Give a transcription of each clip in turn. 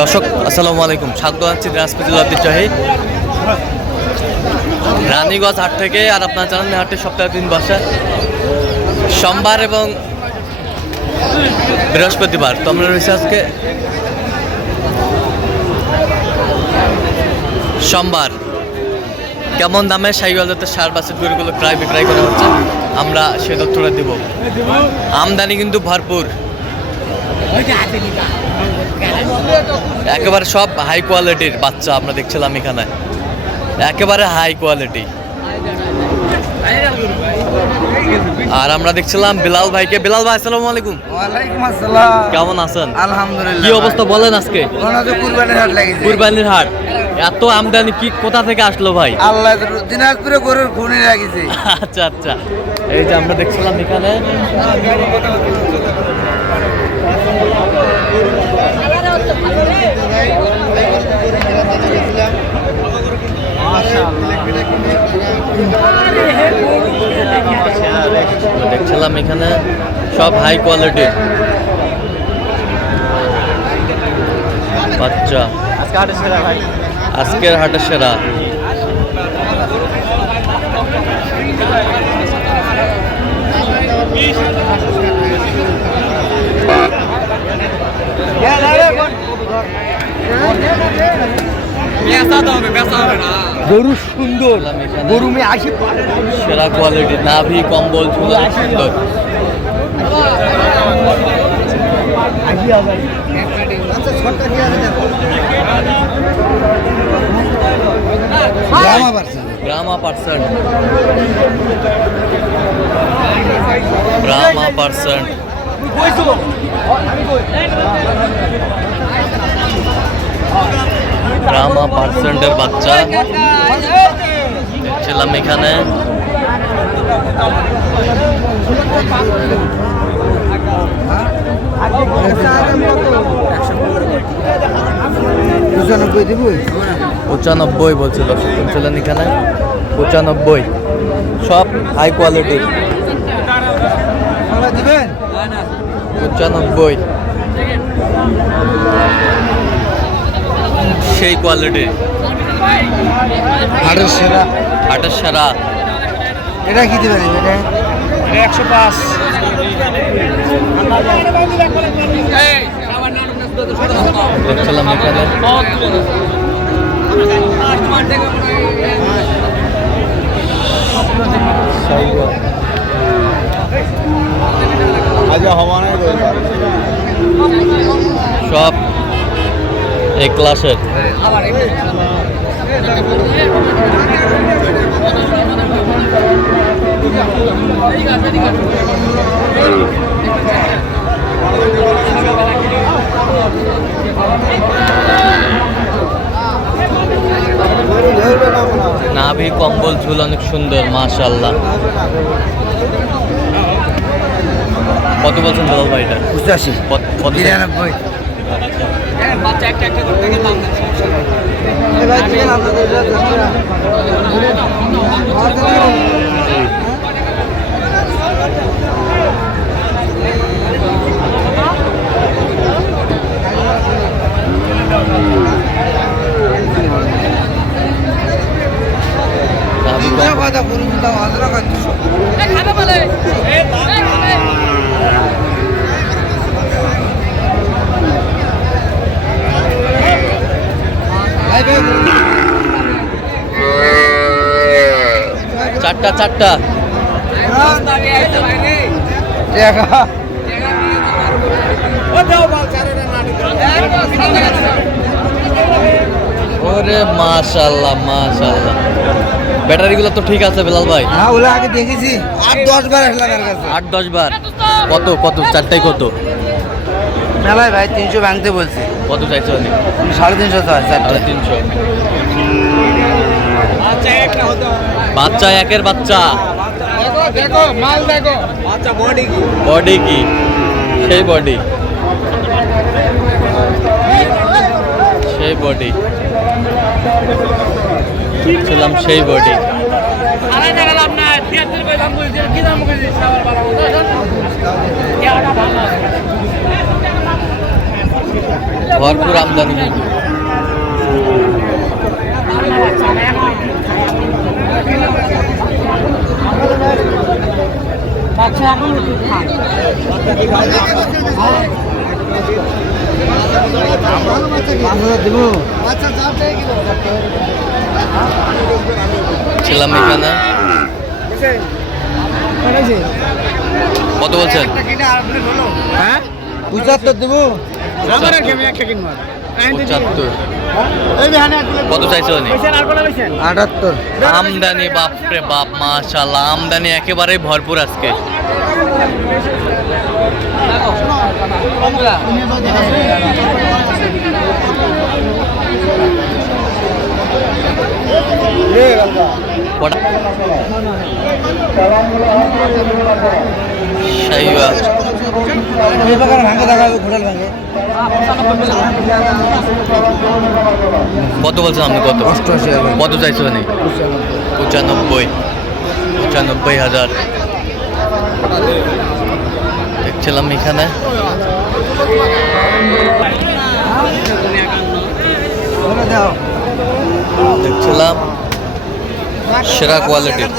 দর্শক আসসালামু আলাইকুম, স্বাগত জানাচ্ছি দিনাজপুর জেলা ঐতিহ্যবাহী রানীগঞ্জ হাট থেকে। আর আপনার জানেন হাটে সপ্তাহে 3 বসে, সোমবার এবং বৃহস্পতিবার। তো আমরা রয়েছে আজকে সোমবার। কেমন দামে শাহিওয়াল জাতের সার বাছুর গরুগুলো প্রায় বিক্রয় করা হচ্ছে আমরা সে তথ্যটা দেব। আমদানি কিন্তু ভরপুর, একেবারে সব হাই কোয়ালিটির বাচ্চা আমরা দেখছিলাম এখানে, একেবারে হাই কোয়ালিটি। আর আমরা দেখছিলাম বিলাল ভাইকে। বিলাল ভাই আসসালামু আলাইকুম। ওয়ালাইকুম আসসালাম। কেমন আছেন? আলহামদুলিল্লাহ। কি অবস্থা বলেন আজকে? কুরবানির হাট লাগিয়েছে। কুরবানির হাট, এত আমদানি কি কোথা থেকে আসলো ভাই? আল্লাহ দিনাজপুরে গরুর খুনি লাগিয়েছে। আচ্ছা আচ্ছা, এই যে আমরা দেখছিলাম এখানে দেখছিলাম এখানে সব হাই কোয়ালিটির বাচ্চা। আজকের হাটের সেরা। গরু সুন্দর, গরু মেয়ে আসি সেরা কোয়ালিটি, নাভি কম্বল ঝুলা সুন্দর। ব্রাহ্মা পার্সেন্ট, ব্রাহ্মা পার্সেন্ট। ব্রাহ্মা পার্সেন্টের বাচ্চা দেখছিলাম এখানে। পঁচানব্বই বলছিল, শুনছিলেন এখানে 95, সব হাই কোয়ালিটির। 95 সেই কোয়ালিটির হাটের সেরা। হাটের সেরা। এটা কি দিবেন? এটা 105। দেখছিলাম এখানে সব এই ক্লাসের। নাভি কম্বল ঝুল অনেক সুন্দর, মাশাআল্লাহ। কত বলছেন বিলাল ভাই এটা? 85। কত? 93। বাচ্চা একটা একটা করে থেকে দাম চারটা চারটা ওরে মাশাআল্লাহ মাশাআল্লাহ। ব্যাটারিগুলো তো ঠিক আছে বিলাল ভাই? হ্যাঁ, ওগুলো আগে দেখেছি 8-10 বার আসলাম এর কাছে। 8-10 বার? কত কত চারটাই কত? মেলায় ভাই 300 ভাঙতে বলছি। কত চাইছো? 350 চাই। 350। বাচ্চা একের বাচ্চা। দেখো মাল দেখো, বাচ্চা বডি কি, বডি কি সেই বডি, সেই বডি ছিলাম, সেই বডি। ভরপুর আমদানি কিন্তু। ছিলাম এখানে। কত বলছেন? 75 দেবো। 75। কত চাইছো? 78। আমদানি বাপরে বাপ, মাশাআল্লাহ আমদানি একেবারেই ভরপুর আজকে। কটা? শাহিওয়াল কত বলছেন আপনি? কত? 88,000। কত চাইছো? 95,000 দেখছিলাম এখানে। দেখছিলাম সেরা কোয়ালিটির।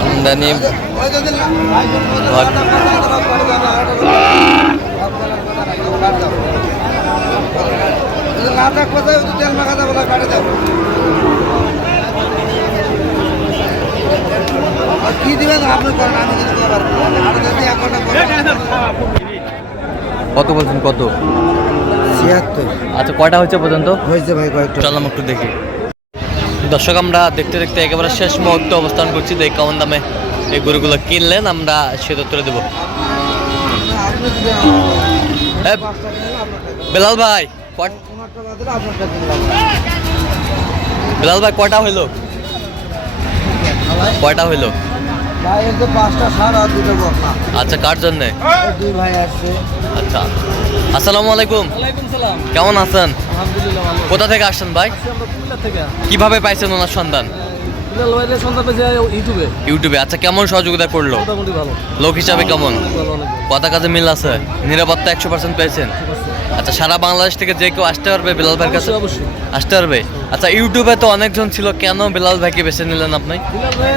আমদানি কি দিবেন আপনি করেন, আমি কিন্তু কত বলছেন? কত? 76 আচ্ছা কয়টা হচ্ছে পর্যন্ত? হয়েছে ভাই কয়েকটা। চললাম একটু দেখি। দর্শক আমরা দেখতে দেখতে একেবারে শেষ মুহূর্তে অবস্থান করছি। দেখি কেমন দামে এই গরুগুলো কিনলেন, আমরা সে উত্তরে দেবো। বেলাল ভাই বেলাল ভাই কয়টা হইলো? কয়টা হইলো? ভাই এর তো 5টা সার আর 2টা বকনা। আচ্ছা কার জন্যে? দুই ভাই আসছে। আচ্ছা আসসালামু আলাইকুম। ওয়ালাইকুম সালাম। কেমন আছেন? আলহামদুলিল্লাহ ভালো। কোথা থেকে আসছেন ভাই? আমরা কুমিল্লা থেকে। কিভাবে পাইছেন ওনার সন্ধান? কুমিল্লা লয়ালের সন্ধান পেয়েছে ইউটিউবে। ইউটিউবে। আচ্ছা কেমন সহযোগিতা করলো? মোটামুটি ভালো। লোক হিসাবে কেমন? অনেক ভালো, অনেক ভালো। কথা কাজে মিল আছে? নিরাপত্তা 100% পেয়েছেন? আচ্ছা সারা বাংলাদেশ থেকে যে কেউ আসতে পারবে বিলাল ভাইয়ের কাছে? অবশ্যই, অবশ্যই। আসতে পারবে। আচ্ছা ইউটিউবে তো অনেকজন ছিল, কেন বিলাল ভাইকে বেছে নিলেন আপনি? বিলাল ভাই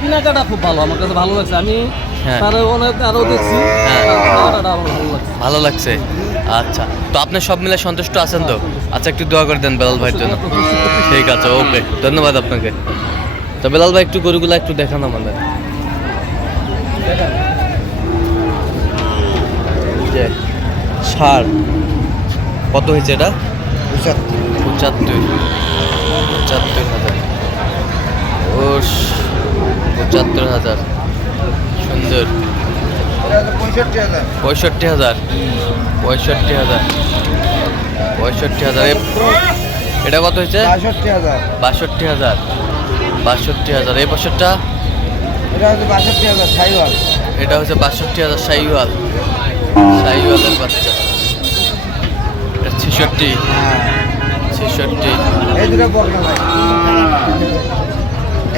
কেনাকাটা খুব ভালো, আমার কাছে ভালো লাগছে। আমি হ্যাঁ। তার অনেক আরও দেখছি, হ্যাঁ। কেনাকাটা আমার ভালো লাগছে। ভালো লাগছে। আচ্ছা তো আপনি সব মিলে সন্তুষ্ট আছেন তো? আচ্ছা একটু দোয়া করে দেন বিলাল ভাইয়ের জন্য। ঠিক আছে, ওকে, ধন্যবাদ আপনাকে। তো বিলাল ভাই একটু গরুগুলো একটু দেখান আমাদের। যে ষাট কত হয়েছে এটা? 75,000 ও 75,000 সুন্দর। 65,000 এটা কত হয়েছে? 62,000 এই বছরটা। এটা হচ্ছে 62,000 সাইওয়াল। এটা হচ্ছে 62,000 শাহিওয়ালের বাচ্চা। এটা 66। এই দুটো বকনা ভাই,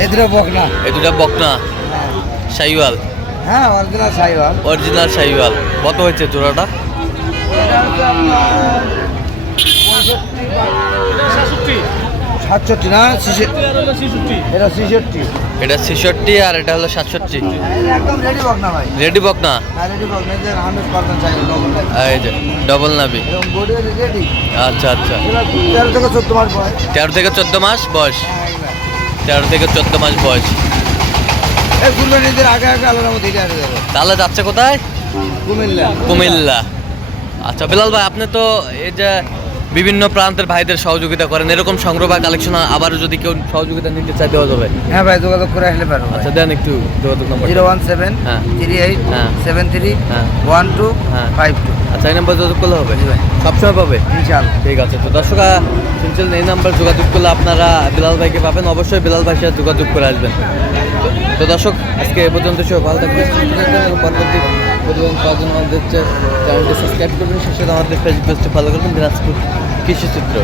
এই দুটো বকনা। এই দুটা বকনা শাহিওয়াল, হ্যাঁ অরিজিনাল সাইওয়াল। অরিজিনাল শাহিওয়াল। কত হয়েছে জোড়াটা? এটা হচ্ছে আপনার 67 না 66। এটা 66। এটা 66 আর এটা হলো 67। একদম রেডি বকনা ভাই। রেডি বকনা। হ্যাঁ রেডি বকনা, যে 100% সাইওয়াল ডবল লাইন। এই যে ডবল নাভি। এরকম বডি রেডি। আচ্ছা আচ্ছা। এটা 13 থেকে 14 মাস বয়স। 13 থেকে 14 মাস বয়স। হ্যাঁ এগুলা 13 থেকে 14 মাস বয়স। এই কুরবানিদের আগে আগে আলাদা মতো এটা যাবে। তাহলে যাচ্ছে কোথায়? কুমিল্লা। কুমিল্লা। আচ্ছা বিলাল ভাই আপনি তো এই যে বিভিন্ন প্রান্তের ভাইদের সহযোগিতা করেন, এরকম সংগ্রহ বা কালেকশন আবারও যদি কেউ সহযোগিতা নিতে চায় দেওয়া যাবে? হ্যাঁ ভাই যোগাযোগ করে আসলে পারবো। আচ্ছা দেন একটু যোগাযোগ নম্বর। 017 হ্যাঁ। 38 হ্যাঁ। 73 হ্যাঁ। 12 হ্যাঁ। 52। আচ্ছা এই নাম্বার যোগাযোগ করলে হবে? জি ভাই। সবসময় পাবে? ইনশাআল্লাহ। ঠিক আছে। তো দর্শকরা শুনছিলেন, এই নাম্বার যোগাযোগ করলে আপনারা বিলাল ভাইকে পাবেন। অবশ্যই বিলাল ভাইয়ের সাথে যোগাযোগ করে আসবেন। তো দর্শক আজকে এ পর্যন্ত সব ভালো থাকবেন, সুস্থ থাকবেন এবং পরবর্তী প্রতিবেদন পাওয়ার জন্য আমাদের চ্যানেলটি সাবস্ক্রাইব করবেন, সেই সাথে আমাদের ফেসবুক পেজটি ফলো করবেন, দিনাজপুর কৃষি চিত্র।